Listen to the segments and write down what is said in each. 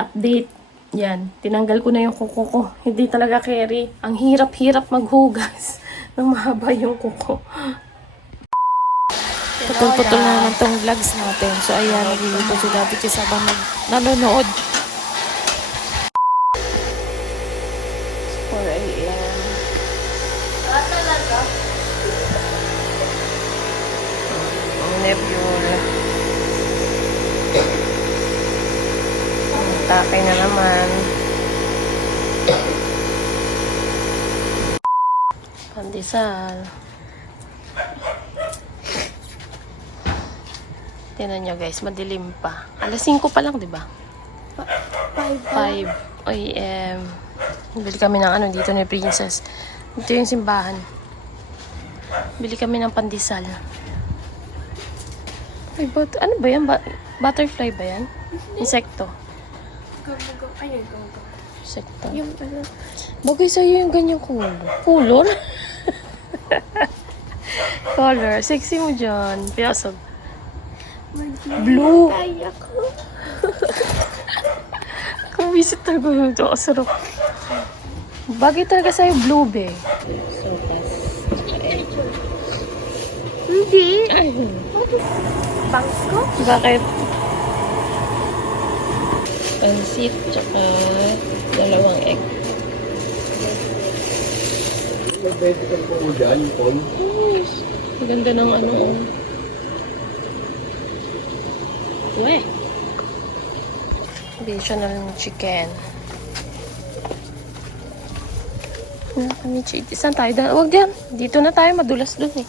update. Yan, tinanggal ko na yung kuko ko. Hindi talaga carry. Ang hirap-hirap maghugas nang mahaba yung kuko. Putol-putol na naman tong vlogs natin. So ayan, nagluluto si Daddy kasi habang nanonood. 4 a.m. Ang nebula. Takay na naman. Pandesal. Tingnan nyo guys, madilim pa. Alas 5 pa lang, di ba? 5 a.m. Bili kami ng dito ni Princess. Dito yung simbahan. Bili kami ng pandesal. Ay, ano ba yan? Butterfly ba yan? Insekto. Insekto. Bagay sa'yo yung ganyang color. Color? Color. Sexy mo dyan. Piyasog. Blue. Kaya ko. Kumisit talaga yung ito. Sarap. Bagay talaga sa'yo blue, be. Sopas. Hindi. Ay. Bangko? Bakit? Pansit, tsaka 2 egg. Pwede ka po dyan, Paul? Yes. Ang ganda ng Uwe. Bili siya ng chicken. Wala kami chicken. Saan tayo? Huwag dyan. Dito na tayo. Madulas dun eh.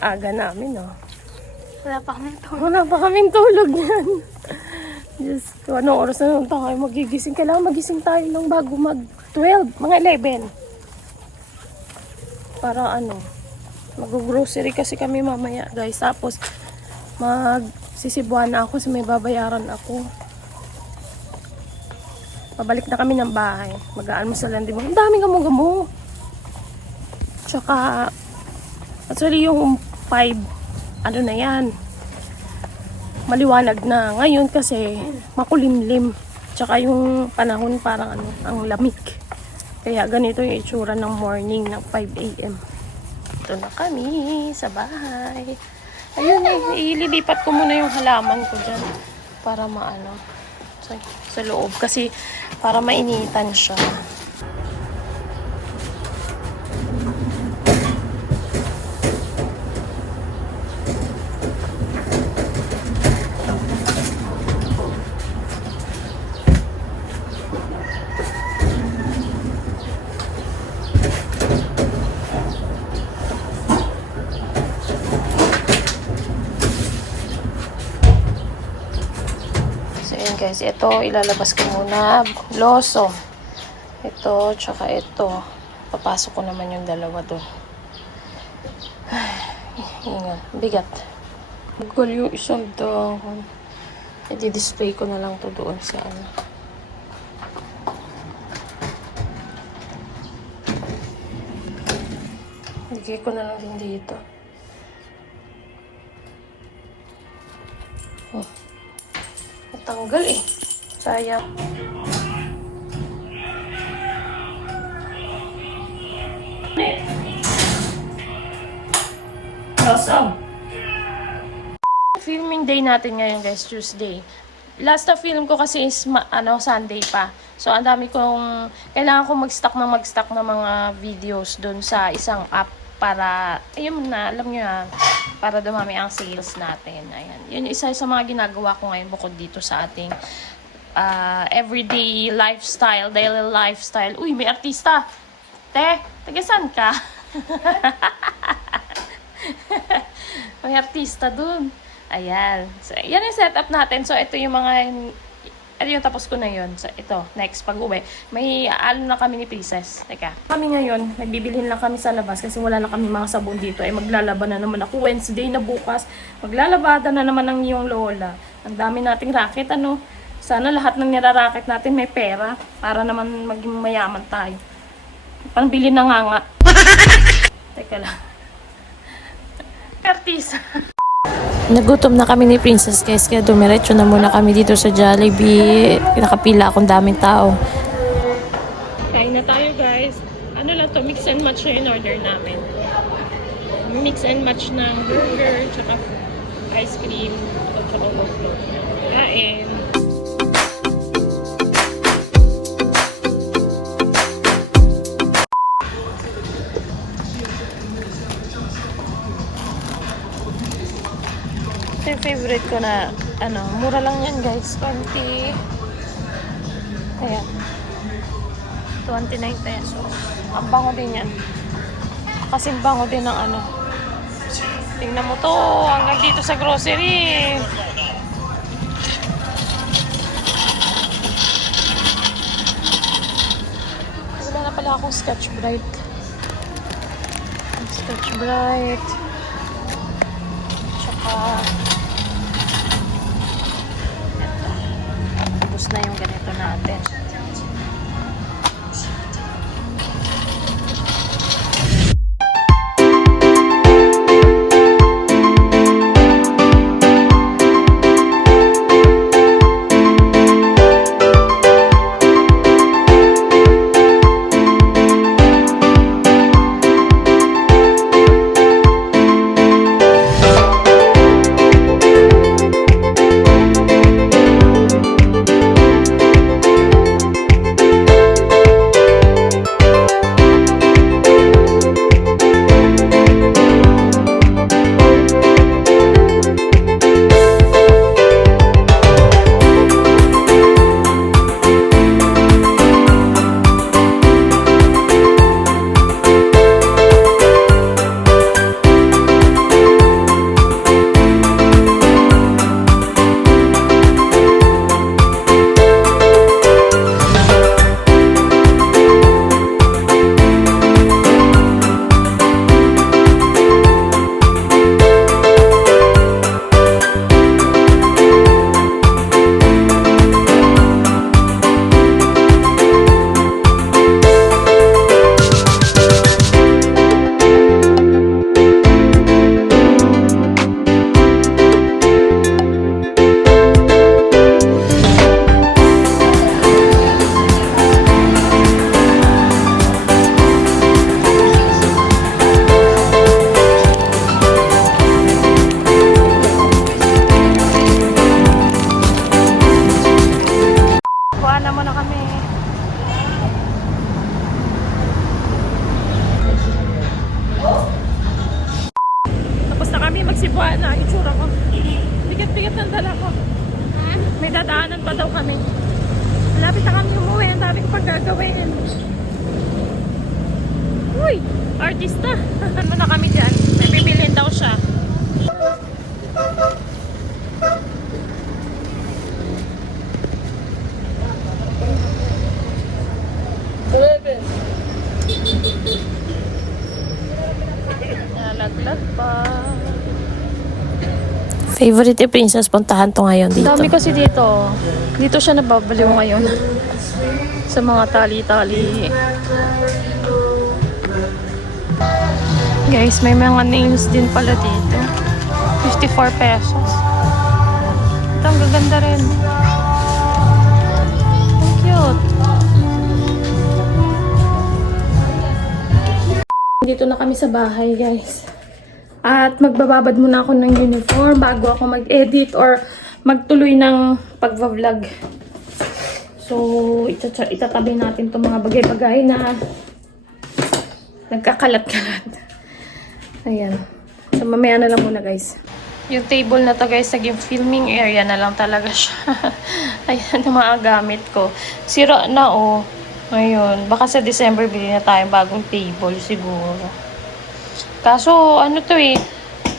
Aga namin, oh. Wala pa kaming tulog. Wala pa kaming tulog yan. Diyos ko, anong oras na naman tayo magigising? Kailangan magising tayo ng bago mag-12, mga 11. Para mag-grocery kasi kami mamaya, guys. Tapos, magsisibuan na ako kasi may babayaran ako. Pabalik na kami ng bahay. Mag-aalmusalan din mo. Ang daming gamo-gamo. Tsaka, actually yung 5, na yan. Maliwanag na. Ngayon kasi makulimlim. Tsaka yung panahon parang ang lamig. Kaya ganito yung itsura ng morning ng 5 a.m. Ito na kami sa bahay. Ayun ililipat ko muna yung halaman ko dyan. Para sa loob. Kasi para mainitan siya. Guys, ito ilalabas ko muna loso. Ito, tsaka ito. Papasok ko naman yung dalawa doon. Ingat, bigat. Bugol yung isang dahon. I-display ko na lang to doon sa Lagay ko na lang din dito. Tanggal eh. Sayang. Awesome. Filming day natin ngayon, guys, Tuesday. Last na film ko kasi is Sunday pa. So ang dami kong kailangan kong mag-stock ng mga videos doon sa isang app para ayun na, alam niyo na, para dumami ang sales natin. Ayan. Yun isa sa mga ginagawa ko ngayon bukod dito sa ating everyday lifestyle, daily lifestyle. Uy, may artista. Te, taga-saan ka? May artista dun. Ayan. So, yan yung setup natin. So, ito yung mga yung tapos ko na yun. So, ito, next, pag-uwi. May na kami ni Princess. Teka. Kami ngayon, nagbibilhin lang kami sa labas kasi wala na kami mga sabon dito. Ay maglalaba na naman ako. Wednesday na bukas. Maglalabada na naman ang iyong lola. Ang dami nating racket, Sana lahat ng niraracket natin may pera. Para naman maging mayaman tayo. Pangbili na nga. Teka lang. Artista. Nagutom na kami ni Princess guys, kaya dumiretso na muna kami dito sa Jollibee. Nakapila akong daming tao. Kain na tayo guys. Ano lang to, mix and match na yung order namin. Mix and match ng burger, tsaka ice cream, at tsaka overflow. Kain. Ito yung favorite ko na, mura lang yan guys, 20. Ayan. 29 pesos. Ang bango din yan. Kasing bango din ng Tingnan mo to, hanggang dito sa grocery. Wala na pala akong Scotch Brite. Scotch Brite. Tsaka ito. Tapos na yung ganito natin. Magsibuan na, itsura ko. Bigat-bigat ng dala ko. May dadaanan pa daw kami. Malapit na kami umuwi. Ang daming paggagawin. Uy! Artista! Ano na kami dyan? May bibilhin daw siya. Nalaglag pa. Favorite ni Princess, puntahan to ngayon dito. Dami kasi dito. Dito siya nababaliw ngayon. Sa mga tali-tali. Guys, may mga nails din pala dito. 54 pesos. Ito, ang gaganda rin. Ang cute. Dito na kami sa bahay, guys. At magbababad muna ako ng uniform bago ako mag-edit or magtuloy ng pag-vlog. So, itatabi natin itong mga bagay-bagay na nagkakalat-kalat. Ayan. So, mamaya na lang muna, guys. Yung table na to, guys, naging filming area na lang talaga siya. Ayan, yung mga gamit ko. Sira na, oh. Ngayon, baka sa December bilhin na tayong bagong table siguro. Kaso, ano to eh,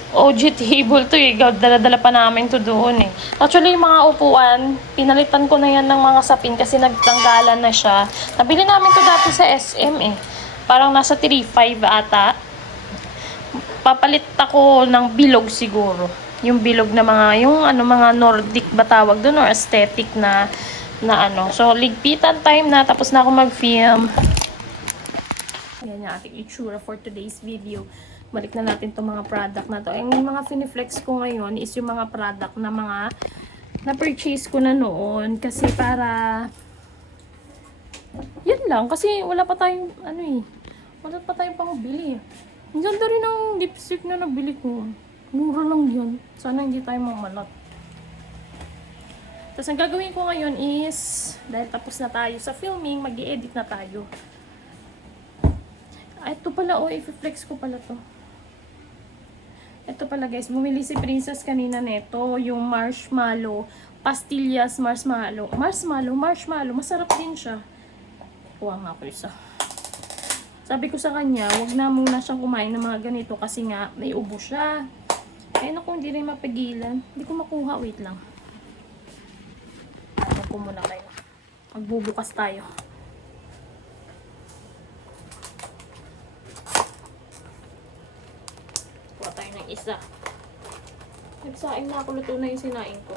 OG table to eh. Dala-dala pa namin to doon eh. Actually, yung mga upuan, pinalitan ko na yan ng mga sapin kasi nagtanggalan na siya. Nabili namin to dati sa SM eh. Parang nasa 3.5 ata. Papalit ako ng bilog siguro. Yung bilog na mga, yung mga Nordic ba tawag doon or aesthetic na ano. So, ligpitan time na. Tapos na ako mag-film. Yan yung ating itsura for today's video. balik na natin itong mga product na to. Yung mga finiflex ko ngayon is yung mga product na mga na-purchase ko na noon. Kasi para, yun lang. Kasi wala pa tayong, wala pa tayong pang-bili. Ang ganda rin ang lipstick na nabili ko. Mura lang yan. Sana hindi tayo mamalat. Tapos ang gagawin ko ngayon is, dahil tapos na tayo sa filming, mag-i-edit na tayo. Ito pala, i-flex ko pala to. Ito pala guys, bumili si Princess kanina neto, yung marshmallow, pastillas marshmallow. Marshmallow, masarap din siya. Kuha nga ako isa. Sabi ko sa kanya, wag na muna siyang kumain ng mga ganito kasi nga, may ubo siya. Ayun ako, hindi rin mapigilan. Hindi ko makuha, wait lang. Ano po muna kayo. Magbubukas tayo. Kuha tayo ng isa. Nagsaing na ako, luto na yung sinaing ko.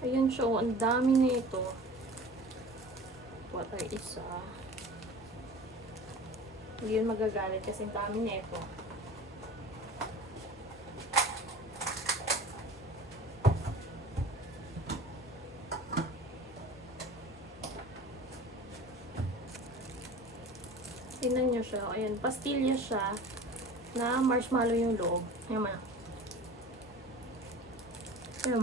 Ayan siya, ang dami na ito. Kuha tayo isa. Hindi yun magagalit kasi ang dami na ito. Tingnan nyo siya. Ayan, pastilya siya na marshmallow yung loob. Ayan man. Ayan.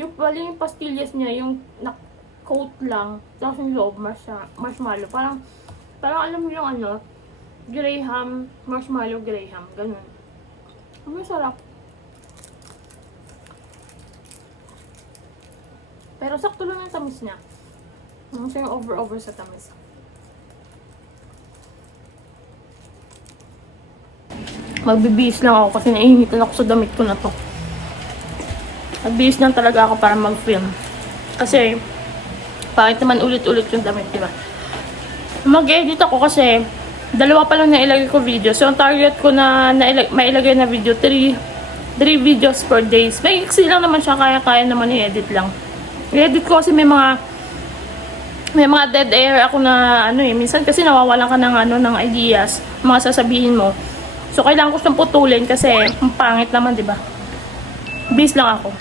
Yung bali yung pastillas niya, yung coat lang, tapos yung loob, marshmallow. Parang alam mo yung Graham, marshmallow Graham, ganun. Ang sarap. Pero sakto lang yung tamis niya. Hindi siya yung over sa tamis. Magbibihis lang ako kasi naiinitan ako sa damit ko na to. Magbihis lang talaga ako para mag-film. Kasi, bakit naman ulit-ulit yung damit, diba? Mag-edit ako kasi, dalawa pa lang na ilagay ko video. So, ang target ko na mailagay na video, 3 videos per days. May iksi lang naman siya, kaya naman i-edit lang. I-edit ko kasi may mga dead air ako na, minsan kasi nawawalan ka ng ideas, mga sasabihin mo. So, kailangan ko siyang putulin kasi ang pangit naman, diba? Bihis lang ako.